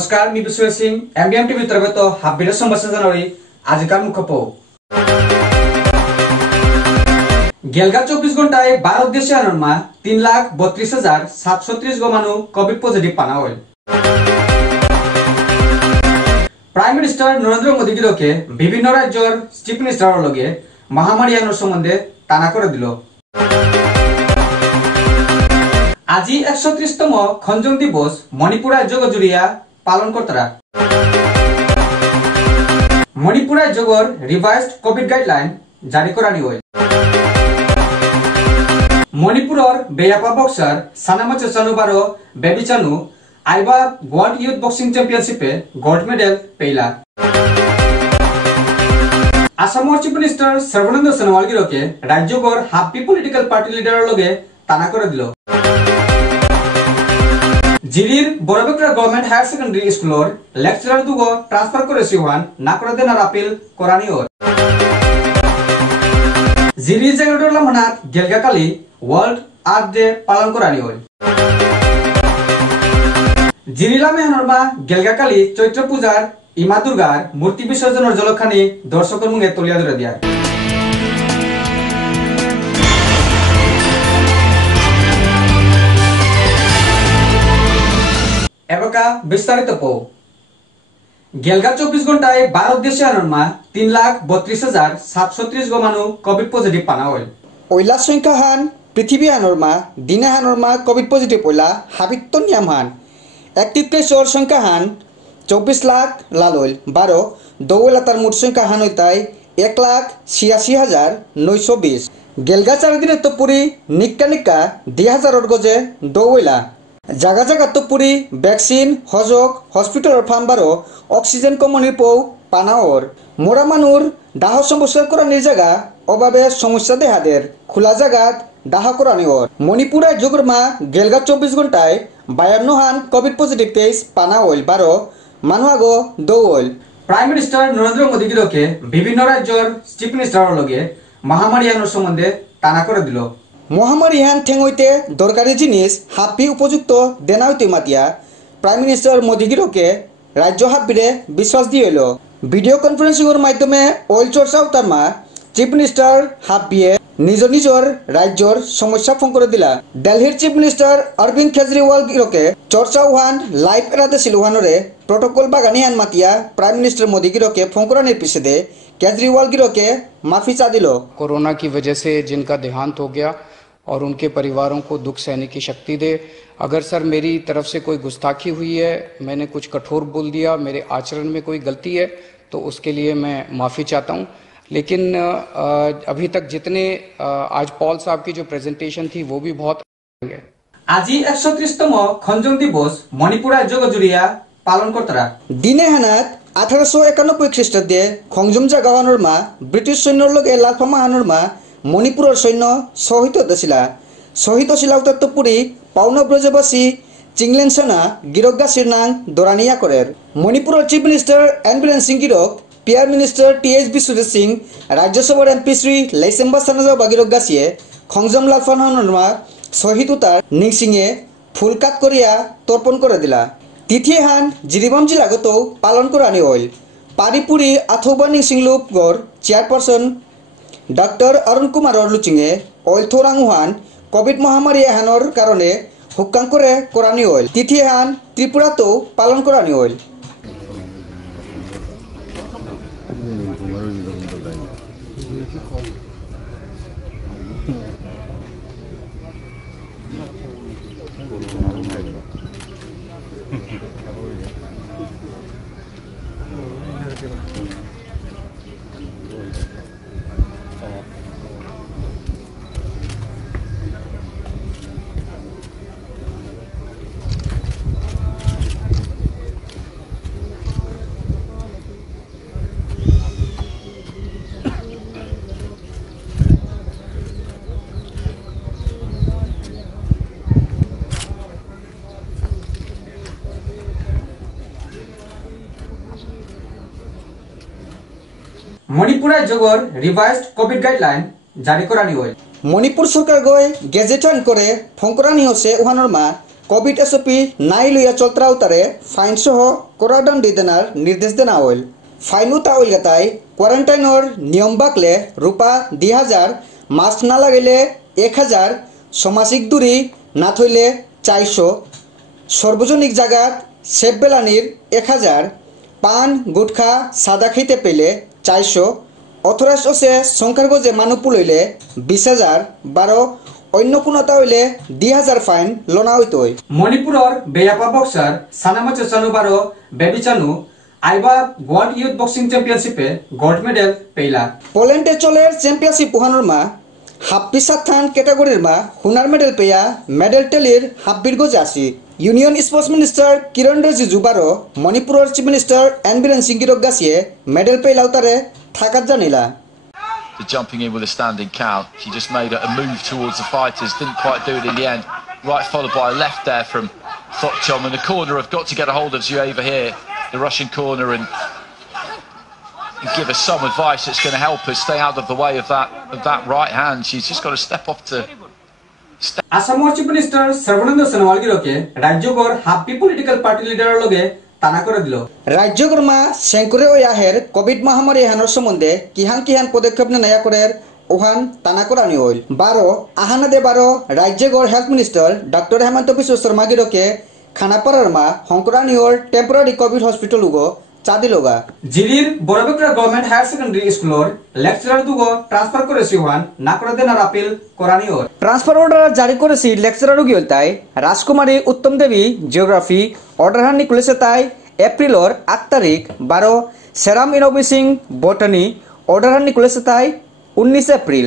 नमस्कार मी विश्व Singh MDM TV तरफ हाबिर संबाद जानुवारी आजिकार मुखपो गेलगा 24 घंटाय भारत देशानमा 3,32,730 गो मानु कोविड पॉजिटिव पाना होय। प्राइम मिनिस्टर नरेंद्र मोदी गिरोके विभिन्न राज्यर चीफ मिनिस्टर लगे महामारी आनर सम्बन्धे टाना करे दिलो। আজি 130তম খঞ্জং দিবস মণিপুর রাজ্য জুড়িয়া পালন করতরা। মণিপুর রাজ্যর রিভাইজড কোভিড গাইডলাইন জারি করানি হয়। মণিপুরের বেয়াপা বক্সার সানামা চেচানুবারো বেবিচানু আইবা ওয়ার্ল্ড ইউথ বক্সিং চ্যাম্পিয়নশিপে গোল্ড মেডেল পেইলা। আসামৰ চিফ মিনিস্টার সর্বানন্দ সোনোৱাল গিরকে রাজ্যর হাফি পলিটিক্যাল পার্টি লিডারের লগে টানা করে দিল। জিরির বড়বেকরা গভর্নমেন্ট হায়ার সেকেন্ডারি স্কুলের লেকচারার দুগো ট্রান্সফার করে সিওয়ান না করে দেনার আপিল করানি ওর। জিরির জায়গাটোর লামনাত গেলগাকালি ওয়ার্ল্ড আর্ট ডে পালন করানি ওর। জিরি লামেহানরমা গেলগাকালি চৈত্র পূজার ইমা দুর্গার মূর্তি বিসর্জনের জলখানি দর্শকের মুখে তুলিয়া ধরে দিয়ার। एवका विस्तारित पो गेलगा 24 घंटाय भारत देशानमा 3,32,730 गो मानु कोविड पॉजिटिव पाना होय। ओइला संख्या हान पृथ्वी हानरमा दिने हानरमा कोविड पॉजिटिव ओइला हाबित्त नियम हान एक्टिव केसर संख्या हान 24 लाख लालोल 12 दोवेला तार मोट संख्या हान होइताय 1,86,920 गेलगा 4 दिन तो पूरी निक्का निक्का 2000 गजे दोवेला জাগা জাগা তো পুরি ভ্যাকসিন হজক হসপিটাল ফার্মবারো অক্সিজেন কমনির পৌ পানাওর মোরা মানুর দাহ সংস্কার করানির জায়গা অভাবে সমস্যা দেহাদের খোলা জায়গাত দাহ করানিওর। মণিপুর রাজ্যর মা গেলগা 24 ঘন্টায় 52 হান কোভিড পজিটিভ কেস পানা হইল 12 মানু আগো দৌল। প্রাইম মিনিস্টার নরেন্দ্র মোদি গিরকে বিভিন্ন রাজ্যর চিফ মিনিস্টারের লগে মহামারী আনোর সম্বন্ধে টানা করে দিল। মহামারী হান ঠেঙইতে দরকারি জিনিস হাফি উপযুক্ত দেনা হইতে মাতিয়া প্রাইম মিনিস্টার মোদি গিরকে রাজ্য হাফিরে বিশ্বাস দিয়েল। ভিডিও কনফারেন্সিংয়ের মাধ্যমে অইল চর্চা উতারমা চিফ মিনিস্টার হাফিয়ে নিজ নিজর রাজ্যর সমস্যা ফোন করে দিলা। দিল্লির চিফ মিনিস্টার অরবিন্দ কেজরিওয়াল গিরকে চর্চা ওহান লাইভ এরাতে সিলওহানরে প্রোটোকল বাগানি হান মাতিয়া প্রাইম মিনিস্টার মোদি গিরকে ফোন করানির পিছনে केजरीवाल गिरोह के माफी चा दिलो। कोरोना की वजह से जिनका देहांत हो गया और उनके परिवारों को दुख सहने की शक्ति दे। अगर सर मेरी तरफ से कोई गुस्ताखी हुई है, मैंने कुछ कठोर बोल दिया, मेरे आचरण में कोई गलती है तो उसके लिए मैं माफ़ी चाहता हूँ। लेकिन अभी तक जितने आज पॉल साहब की जो प्रेजेंटेशन थी वो भी बहुत है। আজি 130তম খঞ্জং দিবস মণিপুর রাজ্য জুড়িয়া পালন করতরা। দিনে হানাত 1891 খ্রিস্টাব্দে খংজম জাগাওয়ানরমা ব্রিটিশ সৈন্যর লগে লালফামা হানরমা মণিপুরের সৈন্য শহীদ হতেছিলা। শহীদ হছিলা উত্তরপুরী পাউনা ব্রজবাসী চিংলেন সেনা গিরকগাছির নাং দরানিয়া করের। মণিপুরের chief minister N Biren Singh গিরক PR minister TH Biswajit Singh রাজ্যসভার এমপি শ্রী লাইসেম্বা সানাজা বাগিরকগাছিয়ে খংজম লালফামা হানরমা শহীদ উতার নিংসিংয়ে ফুলকাত করিয়া তর্পণ করে দিলা। তিথি হান জিরিবাম জিলাগত পালন করানি হইল। পারিপুরি আথৌবা নিংসিংলুপ গড় chairperson doctor Arun Kumar লুচিংয়ে oil থোরাংহান Covid মহামারী হানোর কারণে হুক্কাং করে করানি হইল। তিথি হান ত্রিপুরাতেও পালন করানি হইল। মণিপুর রাজ্যর রিভাইজড কোভিড গাইডলাইন জারি করানি হয়। মণিপুর সরকার গয় গেজেটান করে ফোন করানি হচ্ছে ওহানরমা কোভিড এসওপি নাই লইয়া চলত্রা উতারে ফাইন সহ কড়াদণ্ডি দেনার নির্দেশ দেনা হইল। ফাইন উতা হইল গেতাই কোয়ারেন্টাইনর নিয়ম বাকলে রূপা 2000, মাস্ক না লাগাইলে 1000, সামাজিক দূরি না থইলে 400, সর্বজনিক জায়গাত সেব বেলানির 1000, পান গুটখা সাদা খাইতে পেলে 400, অথরাইজ আছে সংখ্যাগজে মানুষ লইলে 20,000, 12 অন্য কোনটা হইলে 2,000 ফাইন লনা হইতই। মণিপুরের বেয়াপা বক্সার সানামাচে চানুবারো বেবিচানু আইবা ওয়ার্ল্ড ইউথ বক্সিং চ্যাম্পিয়নশিপে গোল্ড মেডেল পেইলা। পোল্যান্ডে চলের চ্যাম্পিয়নশিপ পুহানোর মা হাফ পিসাথান ক্যাটাগরির মা হুনার মেডেল পেয়া মেডেল টেলির হাফবির গজে আসি। Union sports minister Kiren Rijiju বারো মণিপুরের chief minister N Biren Singh গিরক গাছিয়ে মেডেল পেইলা উতারে থাকাত জানিলা। Jumping in with a standing count, she just made a move towards the fighters, didn't quite do it in the end. Right followed by a left there from Thokchom, and the corner have got to get a hold of Zueva here, the Russian corner, and give her some advice that's going to help her stay out of the way of that right hand. She's just got to step off to. আসামৰ chief minister Sarbananda Sonowal গিৰকে ৰাজ্যকৰ হাপ্পি political party লিডাৰৰ লগে টানা করে দিল। রাজ্যকর মা সেঙ্কুরে ও ইয়াহের কোভিড মহামারী এহানোর সম্বন্ধে কিহান পদক্ষেপ নেয়া করে ওহান টানা করানি হইল। 12 আহানাদে 12 রাজ্যকর health minister doctor Himanta Biswa Sarma গিরকে খানাপাড়ার মা হংকরানি হল টেম্পোরারি কোভিড হসপিটাল উগো চাদিলোগা। জিরির বড়বেকরা গভর্নমেন্ট হায়ার সেকেন্ডারি স্কুলের লেকচারার দুগো ট্রান্সফার করেছি ওহান না করে দেনার আপিল করানি হল। ট্রান্সফার অর্ডার জারি করেছি লেকচারার উগিল তাই রাজকুমারী উত্তম দেবী জিওগ্রাফি অর্ডার হানি খুলেছে তাই এপ্রিলর 8 তারিখ। 12 সেরাম ইনোবি সিং বটানি অর্ডার হানি খুলেছে তাই 19 এপ্রিল।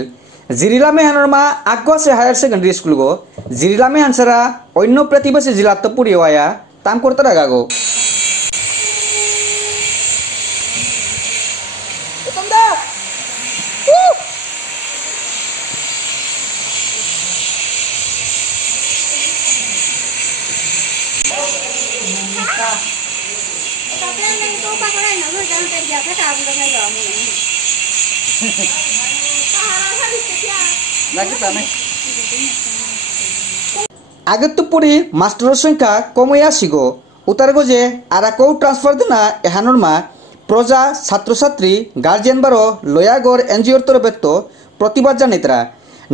জিরিলামে হানরমা আগুয়াছে হায়ার সেকেন্ডারি স্কুল গো জিরিলামে হানসারা অন্য প্রতিবেশী জেলা তো পুরি হওয়া তাম করতে রাগাগো। আগের তো পুরি মাস্টারের সংখ্যা কমে আসিগো উতার গজে আর কেউ ট্রান্সফার দেনা এহানোর মা প্রজা ছাত্রছাত্রী গার্জিয়ান বারো লয়াগড় এনজিওর তরফেত্ত প্রতিবাদ জানিতরা।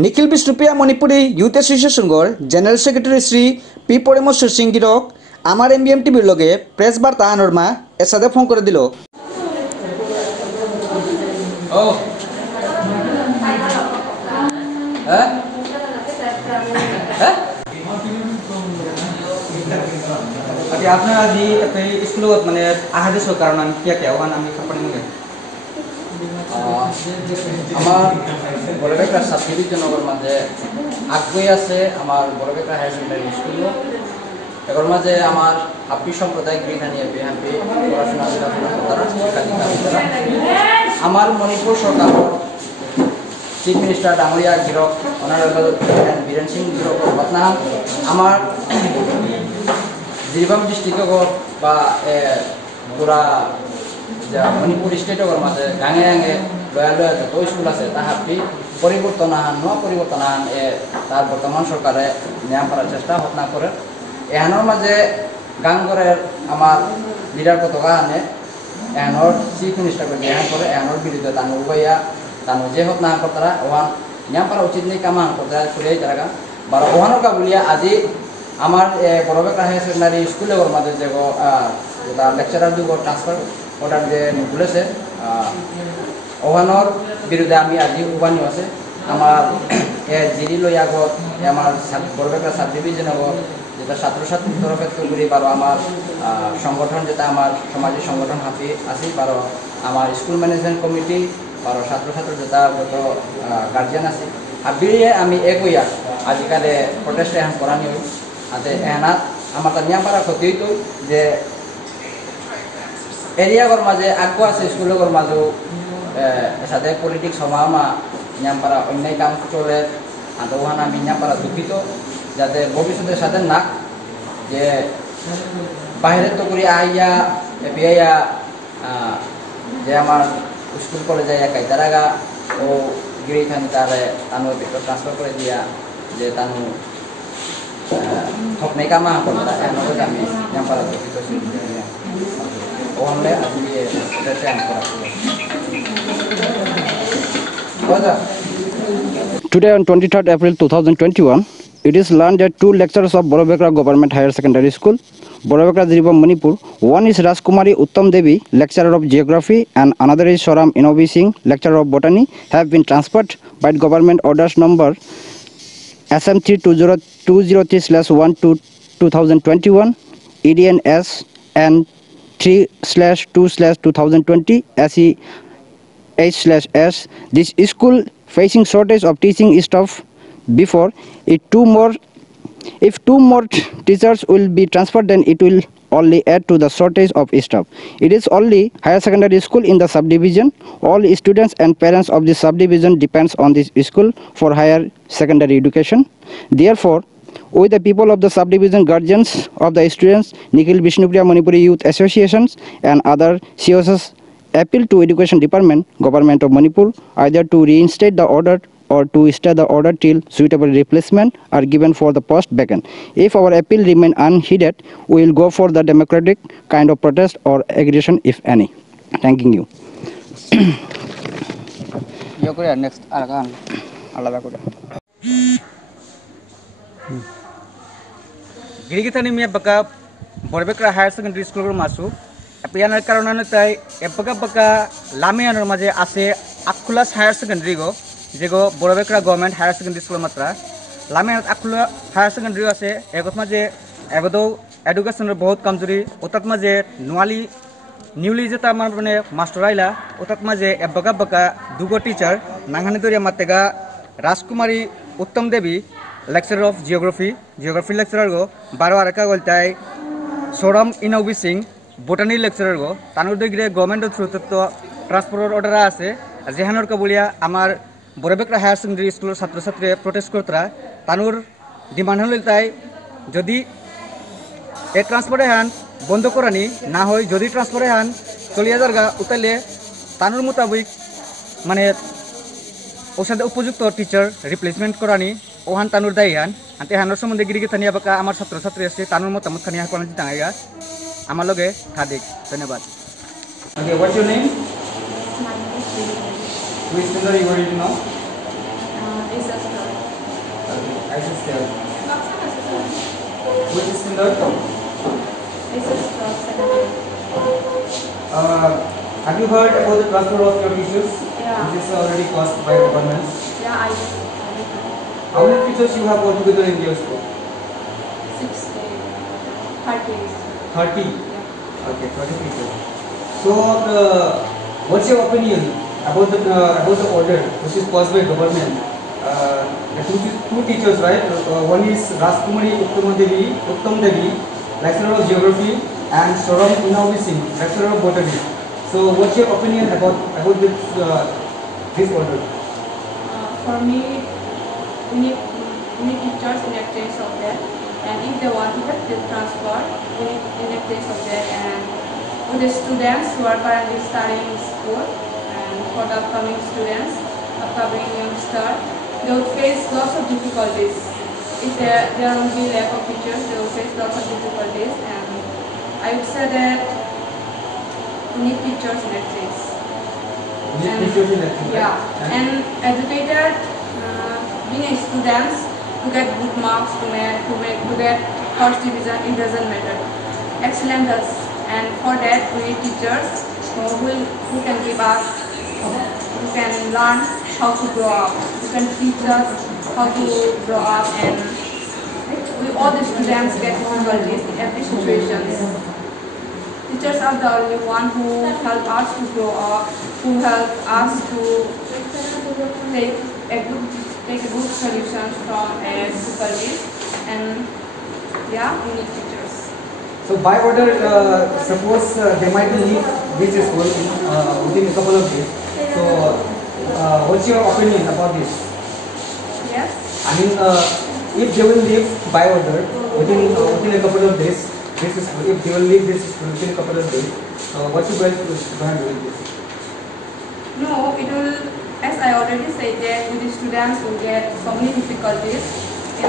নিখিল বিষ্ণুপ্রিয়া মণিপুরী ইউথ এসোসিয়েশনগর general secretary Shri P Parimeshwar Singh গিরক আমার এমবিএম টিভির লগে প্রেস বার্তা আহানোর মা এর সাথে ফোন করে দিল। আপনার আজি স্কুলত মানে আহা দেশের কারণ আমি কিয়া ওখানে আমি খাপানি মগে আমার বড়বেকরা ছাত্রীবিদ্যানগর মাঝে আগ্রহী আছে আমার বড়বেকরা হায়ার সেকেন্ডারি স্কুল এগর মাঝে আমার হাপ্পি সম্প্রদায় গৃহানি হাপ্পি পড়াশোনা তারা শিক্ষার্থীরা আমার মণিপুর সরকার চিফ মিনিস্টার ডাঙরিয়া গিরক অনারেবল বীরেন সিং গিরক ঘটনা আমার জিরিবাম ডিস্ট্রিক্টর বা পুরা মণিপুর স্টেটর মাঝে গাঙে গাঙে লয়া লয়া যত স্কুল আছে তা হাপ্পি পরিবর্তন আহান ন পরিবর্তন আহান তার বর্তমান সরকারে নিয়ম করার চেষ্টা হত্যা করে এহানোর মাঝে গাঙ্গরের আমার লিডার পতাকা আনে এহানোর চিফ মিনিস্টার করে এহান করে এহানোর বিরুদ্ধে তানু উবাইয়া তানু যে হত্যা করতারা ওহান নিয়ম করা উচিত নেই কামান করতে ফুলে তারা বারো ওহানোর কা বলিয়া আজি আমার বড়বেকরা হায়ার সেকেন্ডারি স্কুলের মাঝে যে লেকচারার যুগ ট্রান্সফার অর্ডার যে খুলেছে ওহানোর বিরুদ্ধে আমি আজি উবানি আছে আমার জিরি লইয়াগত আমার বড়বেকরা সাব ডিভিশনগত যেটা ছাত্রছাত্রীর তরফে করি বারো আমার সংগঠন যেটা আমার সমাজের সংগঠন হাতি আছে বারো আমার স্কুল ম্যানেজমেন্ট কমিটি বারো ছাত্রছাত্র যেটা যত গার্জিয়ান আছে আর বিড়িয়ে আমি একইয়া আজিকালে প্রটেস্ট এখন করানি হই আতে এনাত আমার তা নিয়ম পারা ক্ষতি হইতো যে এরিয়াগর মাঝে আগ্রহ আছে স্কুলগর মাঝেও সাথে পলিটিক্স সমামা নিয়ম পারা অন্যায় কাম চলে আদৌহান আমি নিয়ম পারা দুঃখিত যাতে ভবিষ্যতের সাথে না যে বাইরে তো করি আইয়া এপিআইয়া যে আমার স্কুল কলেজে কাইতারাগা ও গিরিখানি তারে তানু ট্রান্সফার করে দিয়া যে Tanu Hopnai kama ako na ano kami yang para itu sih. Only asli datang para. Today on 23rd April 2021, it is learned that two lecturers of Borobekra Government Higher Secondary School, Borobekra Driba, Manipur, one is Rajkumari Uttam Devi, lecturer of Geography, and another is Soram Inobi Singh, lecturer of Botany, have been transferred by government orders number SM3203/1 EDNS and 3/2/2020 SEH/S. This school facing shortage of teaching staff before if two more teachers will be transferred, then it will only add to the shortage of staff. It is only higher secondary school in the subdivision. All students and parents of the subdivision depends on this school for higher secondary education. Therefore, we the people of the subdivision, guardians of the students, Nikhil Vishnupriya Manipuri Youth Associations and other COSs appeal to Education Department, Government of Manipur, either to reinstate the order or to stay the order till suitable replacement are given for the post vacant. If our appeal remain unheeded, we will go for the democratic kind of protest or aggression, if any. Thanking you. Next, Girigitani me baka Borobekra Higher Secondary School masu. Apianar karonan tai baka lamianar maje ase Akulas Higher Secondary go. जेगो Borobekra government higher secondary school मात्रा लामे आकुला higher secondary आसे एगत माजे एगदो education बहुत कमजोरी उतत माजे newly जेता माने मास्टर आइला उतत माजे बका बका दुगो टीचर नांगहानि दोरिया मातेगा राजकुमारी उत्तम देवी lecturer of geography lecturer go 12 Arka गलताय Soram इनोबी Singh बोटानी lecturer go तानुर दिगरे government through तो ट्रांसफर ऑर्डर आसे जेहानर कबुलिया आमार बोरबेकरा हायर सेकेंडरी स्कूल छात्र छात्री प्रोटेस्ट करतरा तानुर डिमांड हलताय जदि ए ट्रांसफर हान बंद करानी ना होय जदि ट्रांसफर हान चलिया जारगा उताले तानुर मुताबिक माने ओसादे उपयुक्त टीचर रिप्लेसमेंट करानी ओहान तानुर दायान आंते हानर सम्बन्धे गिरिगि थानिया बका आमार छात्र छात्री आसे तानुर मतामत खानिया हाकवानि तांगाया आमार लगे थादिक धन्यवाद. Okay, what's your name? Which standard you are in now? ISS. Which standard? Have you heard about the transfer of your teachers? Yeah. Which is already caused by government. Yeah, I How many teachers you have altogether in your school? 60, 30. Yeah. Okay, 30 teachers. So, what's your opinion about the order which is caused by government? The two teachers, right? One is Rajkumari Uttam Devi, lecturer of geography, and Soram Inobi Singh, lecturer of botany. So, what's your opinion about this order? For me, we need teachers in exchange of that, and if they want to get this transfer, we need in exchange of that. And for the students who are currently studying in school, and for the upcoming students, upcoming youngsters, they will face lots of difficulties. If there will be lack of teachers, they will face lots of difficulties, and I would say that we need teachers in exchange. Yeah, and educated being students to get good marks to get first division, it doesn't matter. Excellent does, and for that we need teachers who can give us, who can learn how to grow up, who can teach us how to grow up, and all the students get difficulties in every situation. Teachers are the only one who help us to grow up, who help us to take a good solutions from difficulties, and yeah, we need teachers. So by order, suppose they might leave this school within a couple of days. So what's your opinion about this? Yes. I mean, if they will leave by order within a couple of days, this is if they will leave this school within a couple of days, what you guys going to do with this? No, it will. As I already said, that with the students will get so many difficulties in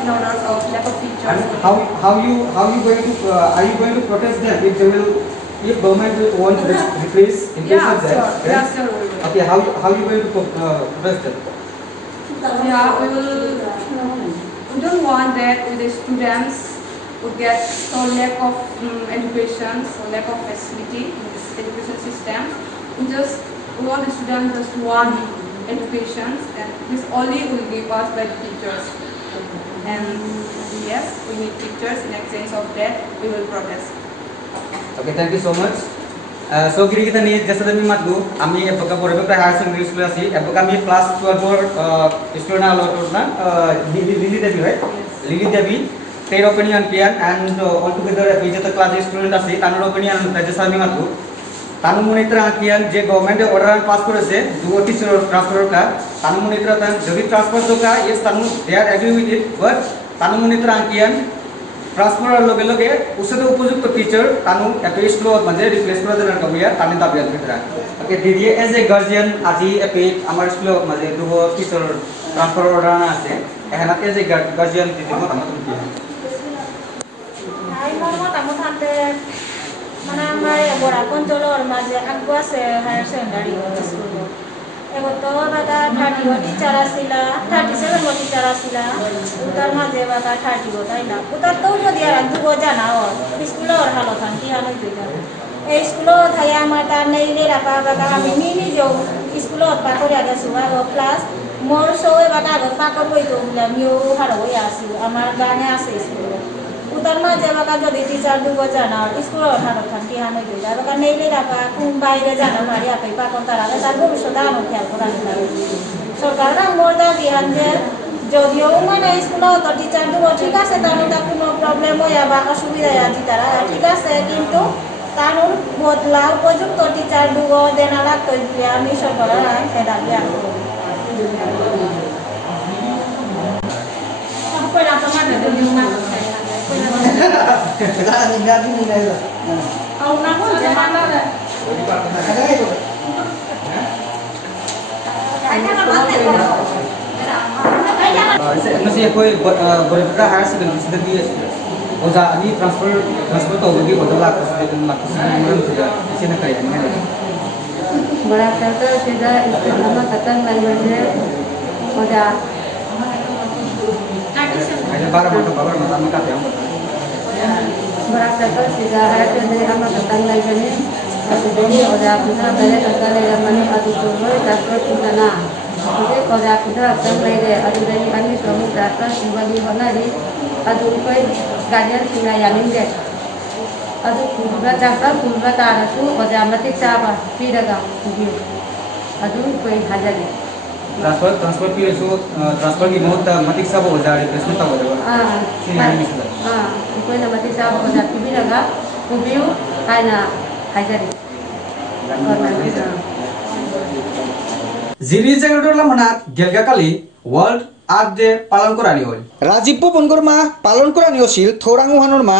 in order of lack of And teachers. how you going to are you going to protest them if they will if government will want to replace in place Yeah, of that? sure. Yeah, sure. We will. Okay, how you going to protest them? Yeah, we will. We don't want that the students would get so lack of education, so lack of facility in this education system. We want the students just want education, and this only will be passed by the teachers. And yes, we need teachers. In exchange of that, we will protest. Okay, thank you so much. So giri kita ni jasa demi matlu, ami apakah berbeza higher secondary school asi, apakah ami class 12 or student na lot na Lily Devi right? Lily Devi, their opinion kian and altogether jata class student asi, tanur opinion jasa ami matlu. Tanu monitra kian je government order pass করেছে দুটো teacher transfer কা tanu monitra tan যদি transfer তো কা yes tanu they are agree with it but tanu monitra kian transfer लगे लगे उससे उपयुक्त टीचर तानु एपे स्कूल म्हणजे रिप्लेस करा देना कमिया ताने दाबियान भितरा ओके दीदी एज ए गार्जियन আজি एपे আমার স্কুল म्हणजे দুটো टीचर ट्रांसफर ऑर्डर ना আছে এখানে এজ এ গার্জিयन দিদি মত আমত কি আই মত আমত আনতে মানে আমার বড় অঞ্চলের মাঝে আগু আছে হায়ার সেকেন্ডারি স্কুল এগত বাটা 30 টিচার আসিলা 37 টিচার আসিলা উতার মাঝে বাটা 30 তাইলা উতার তো যদি আর দুগো জানাও স্কুলের হালত আনতি হালত দিলা এই স্কুল থাই আমার তার নেইলে রাপা বাটা আমি নিজে স্কুলত পা করে গেছো আর প্লাস মোর সবে বাটা আগত পা করবই তো বলে আমিও হারবই আসি আমার গানে আছে স্কুল উতার মাঝে বাটা যদি টিচার দুগো জানাও স্কুলের হালত আনতি হালত দিলা বাটা নেইলে রাপা কোন বাইরে জানা মারি আপে পা কোন তারা তার ভবিষ্যৎ আনো খেয়াল করা সরকার মোর দাবি আনছে যদিও মানে স্কুলত টিচার দুগো ঠিক আছে তার কোনো প্রবলেম হয় বা অসুবিধা আছে তারা ঠিক আছে কিন্তু তার বদলা উপযুক্ত টিচার দুগো দেনা লাগতো বলে আমি সরকারের দাবি আনবো masih कोई berbeda higher secondary sedegi oza ani transfer to bagi bodala ko sedegi mak semuanya sudah sini kayaknya बड़ा करता सीधा इस्तेमाल खत्म कर बजे oza ada barang mata ya बड़ा करता सीधा है तो नहीं हम खत्म कर बजे jadi oza kita bela करता है मने अदु तो ट्रांसफर कितना मुझे oza kita खत्म कर दे अदु dari ani kamu transfer kembali होना दी अदु कोई गार्जियन सुना यानी दे अदु पूरा ट्रांसफर पूरा तारा तो oza मतिक साबा फिरगा अदु कोई हाजर है transfer की सो transfer की मौत मतिक सब हो जाए प्रश्न तब हो जाएगा हां कोई ना मतिक साबा oza फिरगा कुबियो आना हाजर জিরি জায়গাটোলা মনাত গেলগাকালি ওয়ার্ল্ড আর্ট ডে পালন করানি হল রাজীব বনগরমা পালন করানি হছিল থোরাংহানোর মা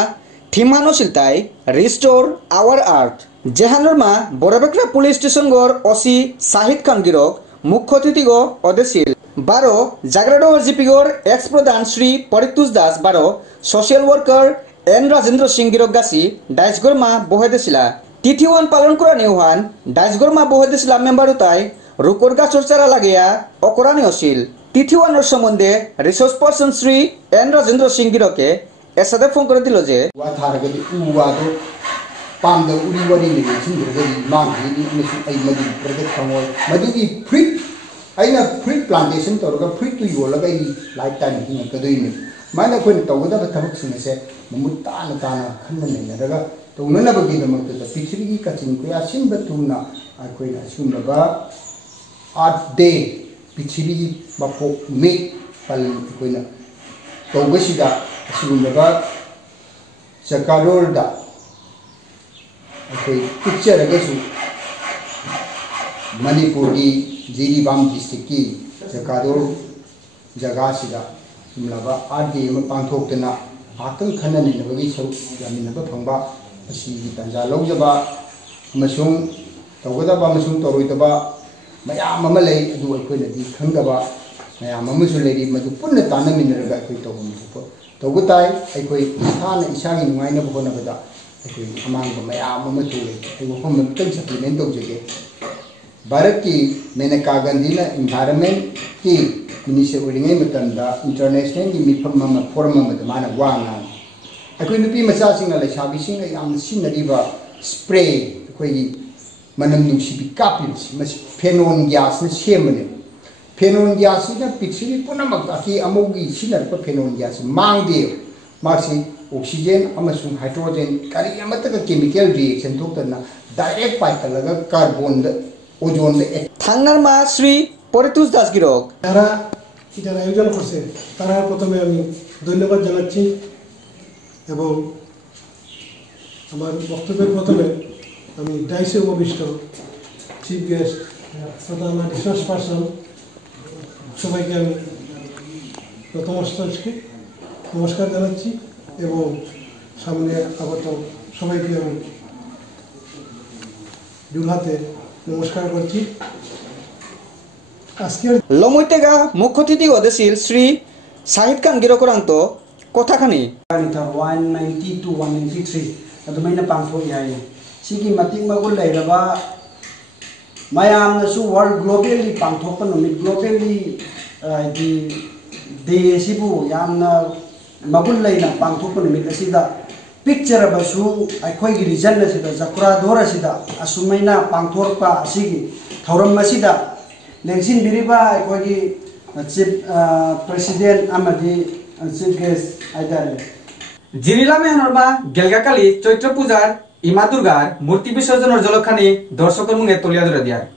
থিমানো সিলতাই রিস্টোর আওয়ার আর্ট যেহানোর মা বড়বেকরা পুলিশ স্টেশন গর ওসি সাহিদ খান গিরক মুখ্য অতিথি গো অদেছিল 12 জাগরাডো জিপি গর এক্স প্রধান Shri Paritosh Das 12 social worker N Rajendra Singh গিরক গাসি ডাইসগরমা বহেদেছিলা তিথিওয়ান পালন করানি ওহান ডাইসগরমা বহেদেছিলা মেম্বারুতাই রুকর গাছর চারা লাগিয়া অকরানি অছিল তিথিওয়ানোর সম্বন্ধে resource person Shri N Rajendra Singh গিরকে এসাদে ফোন করে দিল যে থারগদি উওয়াদো পামদা উড়ি ওয়ারি লিগে সিনগরগদি মাগিনি মেসি আই মদি প্রজেক্ট খামোই মদুগি ফ্রি আইনা ফ্রি প্লান্টেশন তরগা ফ্রি তু ইওলাগা ই লাইফ টাইম হিং কদইনি মাইনা কোন তওগদা থবক সিনসে মমুত তানা তানা খন্ন নেন다가 তৌননাবগি দমকতা পৃথিবী কাচিন কুয়া সিনবা তুনা আইকোইনা সুমলাবা आर्ट डे पृथ्वी मफो मे पल कोइना तौगसिदा सिगुंबा सरकारोरदा अखोई पिक्चर अगसु मणिपुर की जिरीबाम डिस्ट्रिक्ट की सरकारोर जगह सिदा सिमलाबा आर्ट डे म पांथोक्तना आतंक खनने नबगी सौ यामिनबा फंबा असिगी तंजा लौजबा अमसुंग तौगदबा अमसुंग तौरोइदबा मैम अमा लई अदु अखोइनदी खंगदबा मैम लेरी मधु पुनः तानमीनरगा अखोई तौबम थोप तौबु ताई अखोई इसाना इसागी नुंगाइना होनबदा अखोई अमांग मैम अमा थोले अखोई वफम तंग सप्लीमेंट तौजगे भारत की मेनका गांधी ना एनवायरनमेंट की मिनिस्टर ओरिंगे मतंदा इंटरनेशनल की मिफम मा फोरम मा माना वांगा अखोई नुपी मचा सिंग लेसाबी सिंग याम सिनरीबा स्प्रे अखोई मनम नुसिबी कापिस मस फेनोन गैस ने सेमने फेनोन गैस ने पिक्चरी पुनमक ताकि अमोगी सिनरप फेनोन गैस मांगदे मासी ऑक्सीजन अमसुंग हाइड्रोजन करी अमतक केमिकल रिएक्शन थोकतना डायरेक्ट पाइकलगा कार्बन ओजोन थांगनारमा श्री परितोष दास गिरक তারা এটা আয়োজন করছে তারা প্রথমে আমি ধন্যবাদ জানাচ্ছি এবং আমার বক্তব্যের প্রথমে আমি ডাইসে উপবিষ্ট চিফ গেস্ট তথা আমার রিসোর্স পার্সন সবাইকে আমি প্রথমস্তকে নমস্কার জানাচ্ছি এবং সামনে আগত সবাইকে আমি দুহাতে নমস্কার করছি লমৈতেগা মুখ্য অতিথি অদেছিল শ্রী সাহিদ খান गिरकरांतो कथाखानी 190 to 193 अदुमैना पांगथो याय सिगी मतिंग मगुल लेरबा मयामनसु वर्ल्ड ग्लोबली पांगथोप नुमित ग्लोबली दि डे सिबु यामना मगुल लेना पांगथोप नुमित असिदा पिक्चर बसु अखोई रीजन असिदा जकुरा दोर असिदा असुमैना पांगथोरपा सिगी थौरम असिदा लेंसिन बिरिबा अखोई चीफ प्रेसिडेंट अमदी चीफ गेस्ट आइदारे जिरिला मेहनरमा गेलगाकाली चैत्र पूजार इमा दुर्गार मूर्ति विसर्जन जलखानी दर्शकर मुंगे तलिया दरा दियार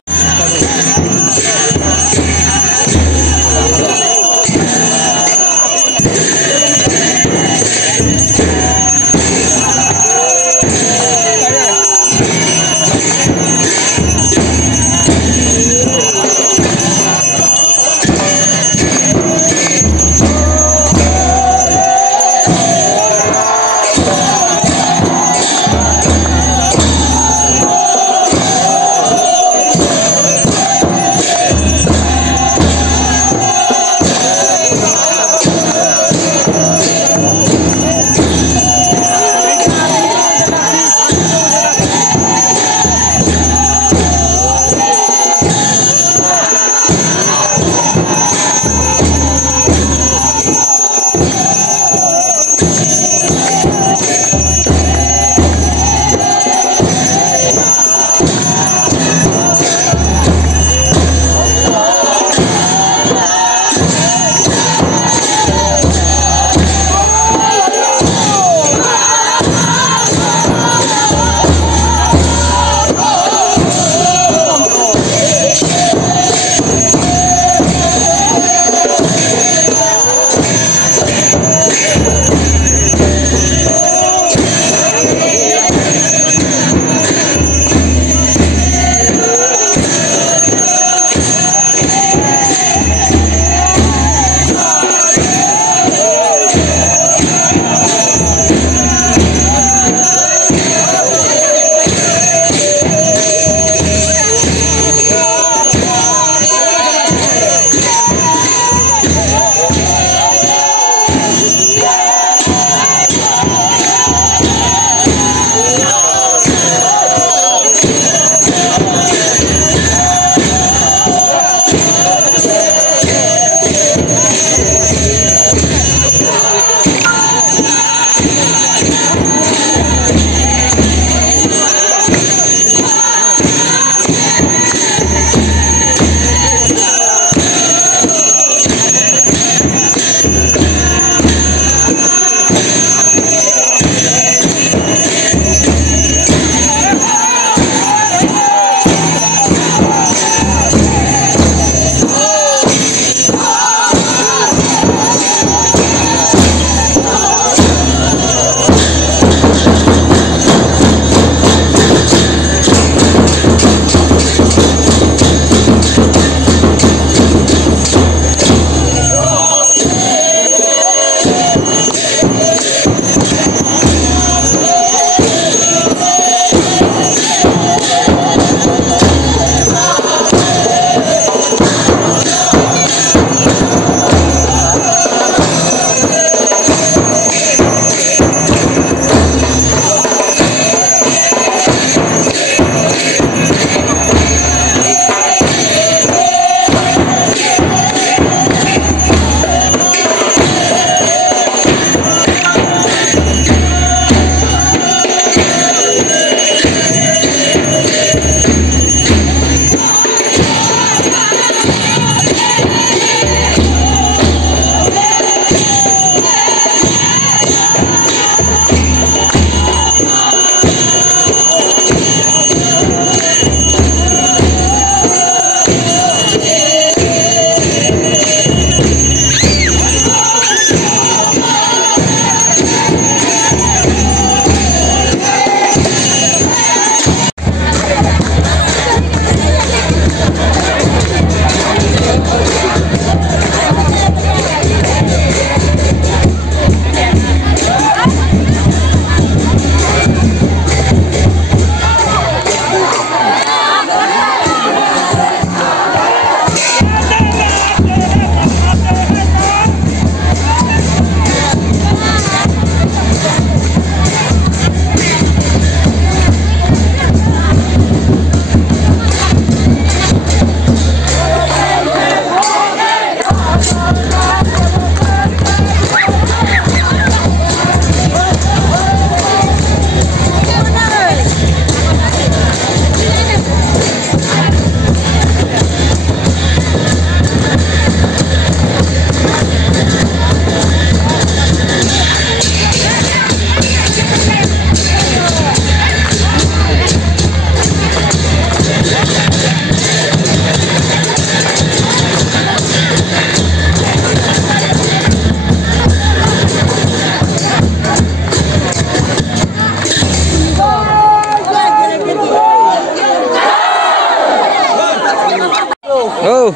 Oh.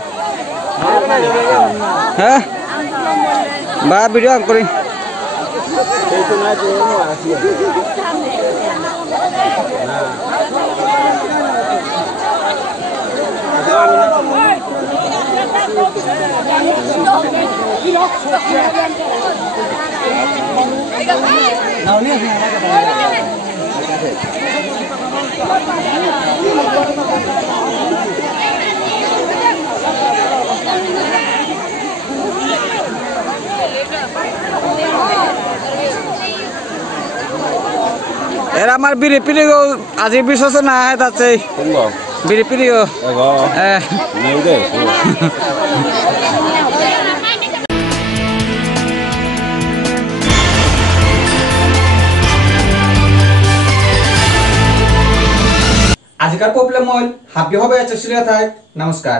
Hah? Ba video aku ni. Era mar biri piri go aji biswas na hai ta chei. Biri piri go. Nei de. আজিকার প্রবলেম হল হাবি হবে চছিলা থাক নমস্কার।